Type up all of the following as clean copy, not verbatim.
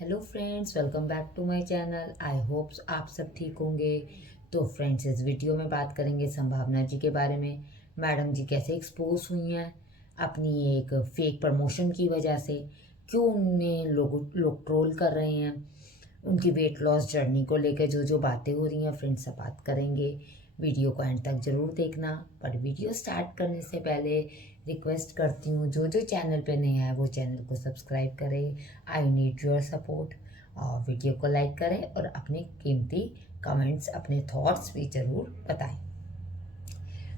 Hello friends, welcome back to my channel. I hope आप सब ठीक होंगे। तो फ्रेंड्स, इस वीडियो में बात करेंगे संभावना जी के बारे में। मैडम जी कैसे एक्सपोज हुई हैं अपनी एक फेक प्रमोशन की वजह से, क्यों उन्हें लोग ट्रोल कर रहे हैं, उनकी वेट लॉस जर्नी को लेकर जो जो बातें हो रही हैं फ्रेंड्स, सब बात करेंगे। वीडियो को एंड तक ज़रूर देखना। पर वीडियो स्टार्ट करने से पहले रिक्वेस्ट करती हूँ, जो जो चैनल पे नया है वो चैनल को सब्सक्राइब करें। I need your support. और वीडियो को लाइक करें और अपने कीमती कमेंट्स, अपने थॉट्स भी ज़रूर बताएं।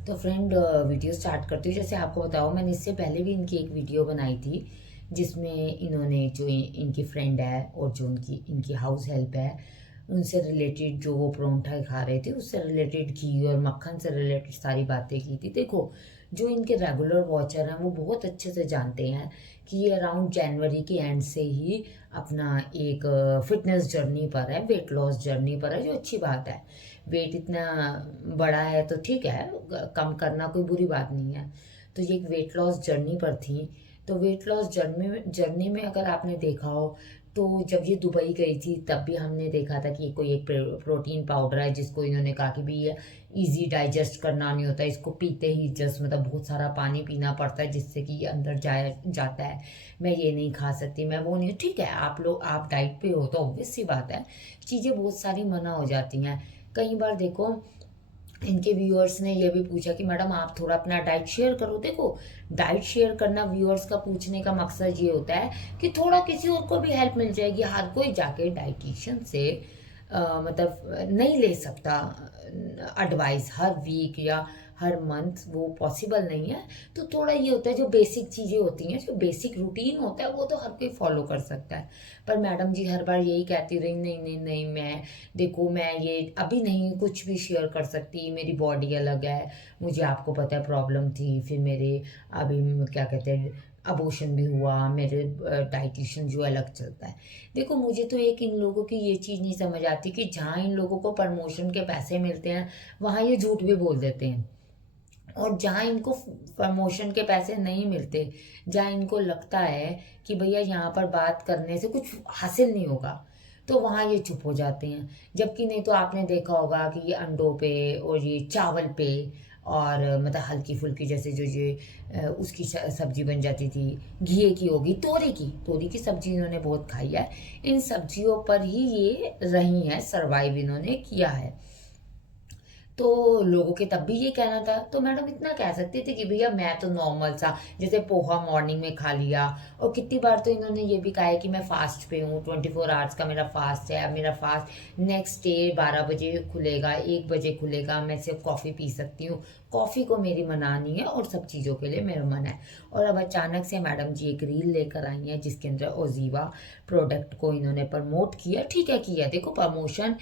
तो फ्रेंड, वीडियो स्टार्ट करती हूँ। जैसे आपको बताओ, मैंने इससे पहले भी इनकी एक वीडियो बनाई थी जिसमें इन्होंने जो इनकी फ्रेंड है और जो इनकी हाउस हेल्प है, उनसे रिलेटेड जो वो परोंठा खा रहे थे उससे रिलेटेड, घी और मक्खन से रिलेटेड सारी बातें की थी। देखो, जो इनके रेगुलर वॉचर हैं वो बहुत अच्छे से जानते हैं कि ये अराउंड जनवरी के एंड से ही अपना एक फिटनेस जर्नी पर है, वेट लॉस जर्नी पर है, जो अच्छी बात है। वेट इतना बड़ा है तो ठीक है, कम करना कोई बुरी बात नहीं है। तो ये एक वेट लॉस जर्नी पर थी। तो वेट लॉस जर्नी में अगर आपने देखा हो, तो जब ये दुबई गई थी तब भी हमने देखा था कि कोई एक प्रोटीन पाउडर है जिसको इन्होंने कहा कि भी ये ईजी डाइजेस्ट करना नहीं होता, इसको पीते ही जस्ट मतलब बहुत सारा पानी पीना पड़ता है जिससे कि ये अंदर जाता है। मैं ये नहीं खा सकती, मैं वो नहीं। ठीक है, आप डाइट पे हो तो ऑब्वियस सी बात है, चीज़ें बहुत सारी मना हो जाती हैं। कई बार देखो, इनके व्यूअर्स ने ये भी पूछा कि मैडम आप थोड़ा अपना डाइट शेयर करो। देखो, डाइट शेयर करना व्यूअर्स का पूछने का मकसद ये होता है कि थोड़ा किसी और को भी हेल्प मिल जाएगी। हर कोई जाके डाइटिशियन से मतलब नहीं ले सकता एडवाइस हर वीक या हर मंथ, वो पॉसिबल नहीं है। तो थोड़ा ये होता है, जो बेसिक चीज़ें होती हैं, जो बेसिक रूटीन होता है वो तो हर कोई फॉलो कर सकता है। पर मैडम जी हर बार यही कहती रही, नहीं नहीं नहीं, मैं देखो, मैं ये अभी नहीं कुछ भी शेयर कर सकती, मेरी बॉडी अलग है, मुझे आपको पता है प्रॉब्लम थी, फिर मेरे अभी क्या कहते हैं अबॉर्शन भी हुआ, मेरे डाइटिशियन जो अलग चलता है। देखो, मुझे तो एक इन लोगों की ये चीज़ नहीं समझ आती कि जहाँ इन लोगों को प्रमोशन के पैसे मिलते हैं वहाँ ये झूठ भी बोल देते हैं, और जहाँ इनको प्रमोशन के पैसे नहीं मिलते, जहाँ इनको लगता है कि भैया यहाँ पर बात करने से कुछ हासिल नहीं होगा, तो वहाँ ये चुप हो जाते हैं। जबकि नहीं तो आपने देखा होगा कि ये अंडों पे और ये चावल पे और मतलब हल्की फुल्की, जैसे जो ये उसकी सब्जी बन जाती थी, घिए की होगी, तोरी की सब्जी इन्होंने बहुत खाई है। इन सब्जियों पर ही ये रही हैं, सरवाइव इन्होंने किया है। तो लोगों के तब भी ये कहना था, तो मैडम इतना कह सकते थे कि भैया मैं तो नॉर्मल सा, जैसे पोहा मॉर्निंग में खा लिया। और कितनी बार तो इन्होंने ये भी कहा है कि मैं फास्ट पे हूँ, 24 आवर्स का मेरा फास्ट है। अब मेरा फास्ट नेक्स्ट डे 12 बजे खुलेगा, 1 बजे खुलेगा, मैं सिर्फ कॉफ़ी पी सकती हूँ, कॉफ़ी को मेरी मना नहीं है और सब चीज़ों के लिए मेरा मन है। और अब अचानक से मैडम जी एक रील लेकर आई हैं जिसके अंदर ओजीवा प्रोडक्ट को इन्होंने प्रमोट किया। ठीक है, किया। देखो, प्रमोशन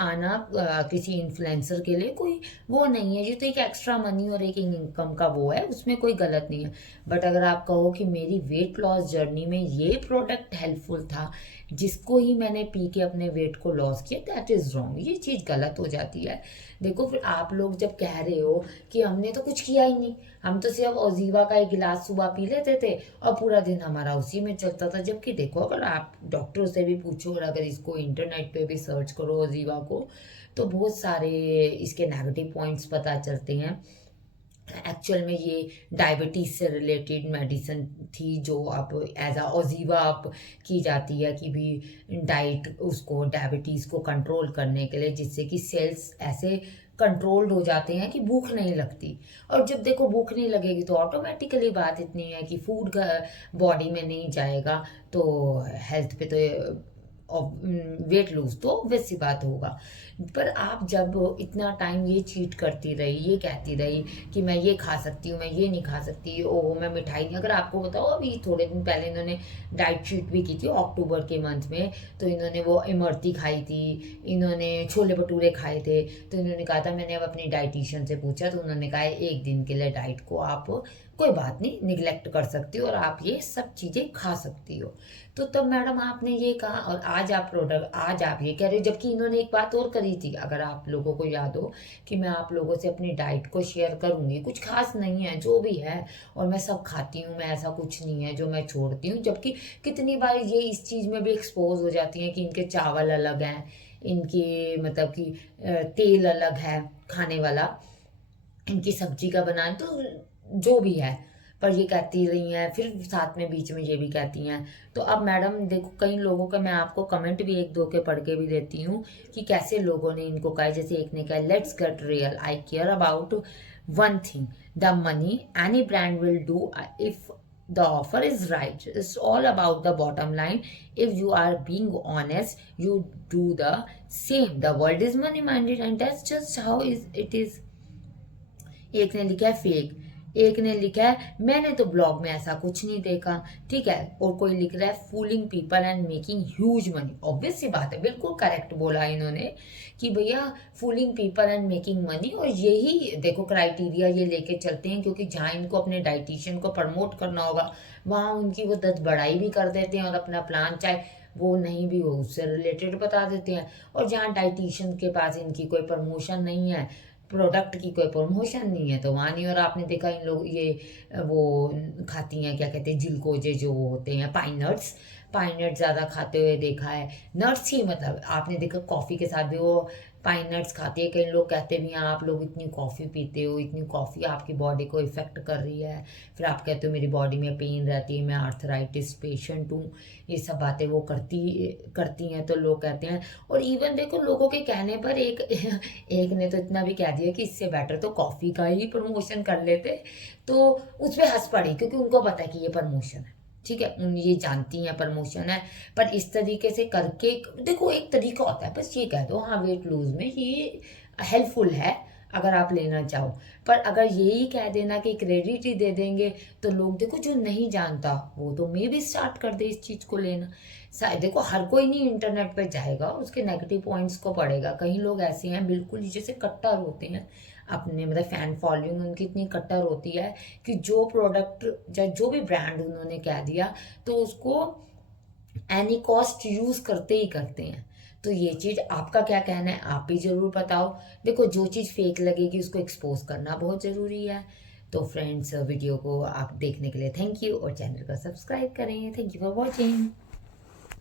आना किसी इन्फ्लुएंसर के लिए कोई वो नहीं है, ये तो एक एक्स्ट्रा मनी और एक इनकम का वो है, उसमें कोई गलत नहीं है। बट अगर आप कहो कि मेरी वेट लॉस जर्नी में ये प्रोडक्ट हेल्पफुल था जिसको ही मैंने पी के अपने वेट को लॉस किया, दैट इज़ रॉन्ग, ये चीज़ गलत हो जाती है। देखो, फिर आप लोग जब कह रहे हो कि हमने तो कुछ किया ही नहीं, हम तो सिर्फ ओजीवा का एक गिलास सुबह पी लेते थे और पूरा दिन हमारा उसी में चलता था। जबकि देखो, अगर आप डॉक्टरों से भी पूछो और अगर इसको इंटरनेट पे भी सर्च करो ओजीवा को, तो बहुत सारे इसके नेगेटिव पॉइंट्स पता चलते हैं। एक्चुअल में ये डायबिटीज़ से रिलेटेड मेडिसिन थी जो अब एज अ ओजीवा अब की जाती है कि भी डाइट उसको डायबिटीज़ को कंट्रोल करने के लिए, जिससे कि सेल्स ऐसे कंट्रोल्ड हो जाते हैं कि भूख नहीं लगती। और जब देखो भूख नहीं लगेगी तो ऑटोमेटिकली बात इतनी है कि फूड का बॉडी में नहीं जाएगा, तो हेल्थ पे तो वेट लूज तो ऑब्वियस सी बात होगा। पर आप जब इतना टाइम ये चीट करती रही, ये कहती रही कि मैं ये खा सकती हूँ, मैं ये नहीं खा सकती, ओहो मैं मिठाई नहीं, अगर आपको बताओ अभी थोड़े दिन पहले इन्होंने डाइट शीट भी की थी अक्टूबर के मंथ में, तो इन्होंने वो इमरती खाई थी, इन्होंने छोले भटूरे खाए थे। तो इन्होंने कहा था, मैंने अब अपनी डाइटिशियन से पूछा तो उन्होंने कहा 1 दिन के लिए डाइट को आप कोई बात नहीं, निगलेक्ट कर सकती हो और आप ये सब चीज़ें खा सकती हो। तो तब मैडम आपने ये कहा और आज आप ये कह रहे हो, जबकि इन्होंने एक बात और करी थी, अगर आप लोगों को याद हो, कि मैं आप लोगों से अपनी डाइट को शेयर करूँगी, कुछ खास नहीं है जो भी है, और मैं सब खाती हूँ, मैं ऐसा कुछ नहीं है जो मैं छोड़ती हूँ। जबकि कितनी बार ये इस चीज़ में भी एक्सपोज हो जाती हैं कि इनके चावल अलग हैं, इनकी मतलब कि तेल अलग है खाने वाला, इनकी सब्जी का बनाना, तो जो भी है, पर ये कहती रही हैं, फिर साथ में बीच में ये भी कहती हैं। तो अब मैडम देखो, कई लोगों का मैं आपको कमेंट भी एक दो के पढ़ के भी देती हूँ कि कैसे लोगों ने इनको कहा। जैसे एक ने कहा, let's get real, I care about one thing, the money any brand will do if the offer is right. It's all about the bottom line. If you are being honest, you do the same. The world is money minded, and that's just how it is. एक ने लिखा है fake, एक ने लिखा है मैंने तो ब्लॉग में ऐसा कुछ नहीं देखा, ठीक है। और कोई लिख रहा है fooling people and making huge money. Obvious सी बात है, बिल्कुल करेक्ट बोला इन्होंने कि भैया fooling people and making money. और यही देखो क्राइटेरिया ये लेके चलते हैं, क्योंकि जहाँ इनको अपने डाइटिशियन को प्रमोट करना होगा, वहाँ उनकी वो 10 बढ़ाई भी कर देते हैं और अपना प्लान चाहे वो नहीं भी हो उससे रिलेटेड बता देते हैं। और जहाँ डाइटिशियन के पास इनकी कोई प्रमोशन नहीं है, प्रोडक्ट की कोई प्रमोशन नहीं है, तो वहाँ नहीं। और आपने देखा इन लोग ये वो खाती हैं, क्या कहते हैं, जिलकोजे जो होते हैं, पाइन नट्स ज़्यादा खाते हुए देखा है। नट्स ही मतलब आपने देखा कॉफ़ी के साथ भी वो पाइन नट्स खाती है। कई लोग कहते भी हैं आप लोग इतनी कॉफ़ी पीते हो, इतनी कॉफ़ी आपकी बॉडी को इफ़ेक्ट कर रही है। फिर आप कहते हो मेरी बॉडी में पेन रहती है, मैं आर्थराइटिस पेशेंट हूँ। ये सब बातें वो करती हैं, तो लोग कहते हैं। और इवन देखो लोगों के कहने पर एक ने तो इतना भी कह दिया कि इससे बेटर तो कॉफ़ी का ही प्रमोशन कर लेते। तो उस पर हंस पड़ी, क्योंकि उनको पता है कि ये प्रमोशन है, ठीक है, ये जानती हैं प्रमोशन है। पर इस तरीके से करके देखो, एक तरीका होता है, बस ये कह दो हाँ वेट लूज में ये हेल्पफुल है अगर आप लेना चाहो। पर अगर यही कह देना कि क्रेडिट ही दे देंगे, तो लोग देखो जो नहीं जानता वो तो मे भी स्टार्ट कर दे इस चीज़ को लेना। शायद देखो हर कोई नहीं इंटरनेट पे जाएगा उसके नेगेटिव पॉइंट्स को पढ़ेगा। कई लोग ऐसे हैं बिल्कुल ही जैसे कट्टर होते हैं, अपने मतलब फैन फॉलोइंग उनकी इतनी कट्टर होती है कि जो प्रोडक्ट या जो भी ब्रांड उन्होंने कह दिया तो उसको एनी कॉस्ट यूज़ करते ही करते हैं। तो ये चीज़ आपका क्या कहना है, आप भी ज़रूर बताओ। देखो जो चीज़ फेक लगेगी उसको एक्सपोज करना बहुत ज़रूरी है। तो फ्रेंड्स, वीडियो को आप देखने के लिए थैंक यू, और चैनल को सब्सक्राइब करें। Thank you for watching.